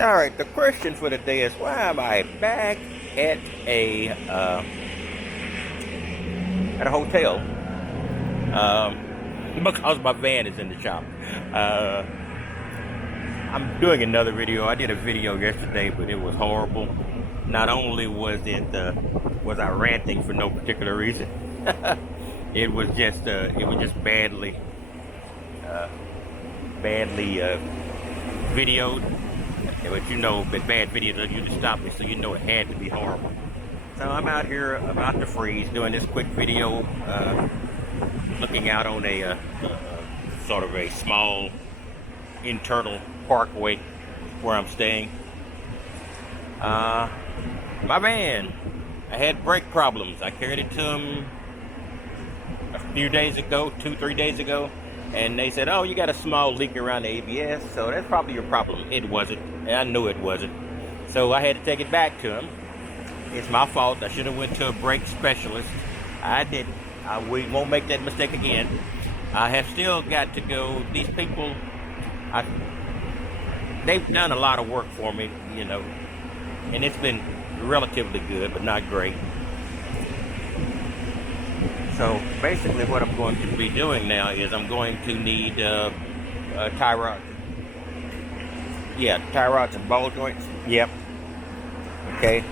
All right, the question for the day is, why am I back at a hotel? Because my van is in the shop. Uh, I'm doing another video. I did a video yesterday, but it was horrible. Not only was I ranting for no particular reason, it was just badly videoed. But you know, but bad video doesn't usually stop me, so you know it had to be horrible. So I'm out here about to freeze, doing this quick video, looking out on a sort of a small internal parkway where I'm staying. My van, I had brake problems. I carried it to them a few days ago, 2-3 days ago, and they said, "Oh, you got a small leak around the ABS, so that's probably your problem." It wasn't, and I knew it wasn't. So I had to take it back to them. It's my fault. I should have went to a brake specialist. I didn't. We won't make that mistake again. I have still got to go. These people, they've done a lot of work for me, you know, and it's been relatively good, but not great. So basically what I'm going to be doing now is I'm going to need tie rods. Yeah, tie rods and ball joints. Yep. Okay.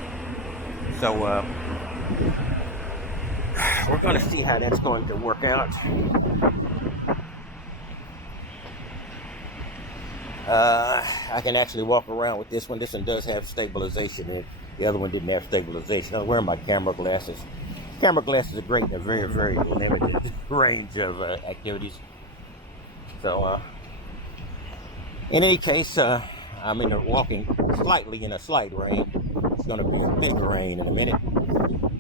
So we're going to see how that's going to work out. I can actually walk around with this one. This one does have stabilization, and the other one didn't have stabilization. I'm wearing my camera glasses. Camera glasses are great in a very, very limited range of activities. So, in any case, I'm walking slightly in a slight rain. It's going to be a big rain in a minute.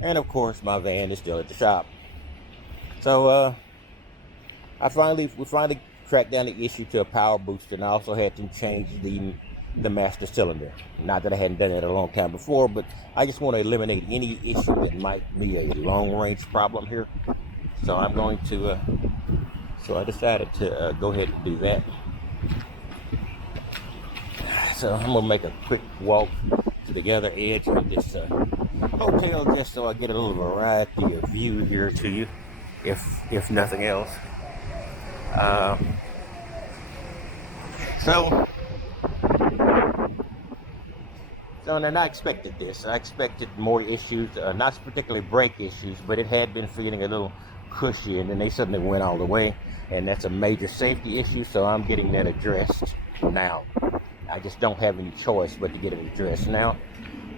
And of course, my van is still at the shop. So, we finally tracked down the issue to a power booster, and I also had to change the master cylinder. Not that I hadn't done it a long time before, but I just want to eliminate any issue that might be a long-range problem here. So I'm going to, so I decided to go ahead and do that. So I'm going to make a quick walk to the other edge of this hotel just so I get a little variety of view here to you, if nothing else. And I expected this. I expected more issues, not particularly brake issues, but it had been feeling a little cushy, and then they suddenly went all the way, and that's a major safety issue, so I'm getting that addressed now. I just don't have any choice but to get it addressed now.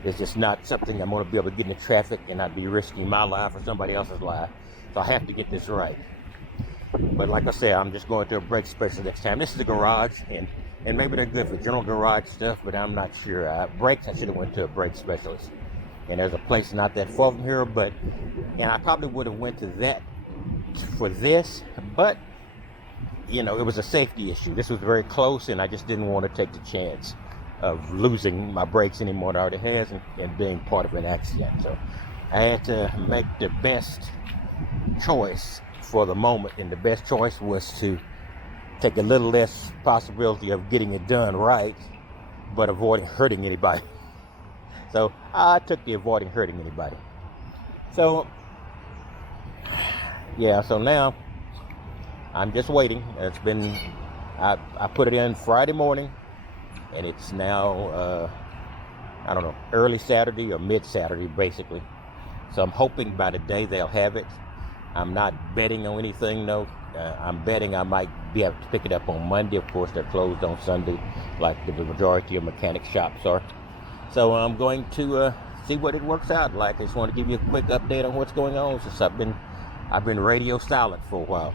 It's just not something I'm going to be able to get in the traffic, and I'd be risking my life or somebody else's life, so I have to get this right. But like I said, I'm just going to a brake specialist next time. This is a garage, and maybe they're good for general garage stuff, but I'm not sure. Brakes, I should have went to a brake specialist. And there's a place not that far from here, and I probably would have went to that for this, but, you know, it was a safety issue. This was very close, and I just didn't want to take the chance of losing my brakes any more than I already has and being part of an accident. So I had to make the best choice for the moment, and the best choice was to take a little less possibility of getting it done right, but avoiding hurting anybody. So I took the avoiding hurting anybody. So yeah, so now I'm just waiting. It's been, I put it in Friday morning, and it's now I don't know, early Saturday or mid Saturday basically. So I'm hoping by the day they'll have it. I'm not betting on anything though. I'm betting I might be able to pick it up on Monday. Of course, they're closed on Sunday, like the majority of mechanic shops are. So I'm going to see what it works out like. I just want to give you a quick update on what's going on since I've been radio silent for a while.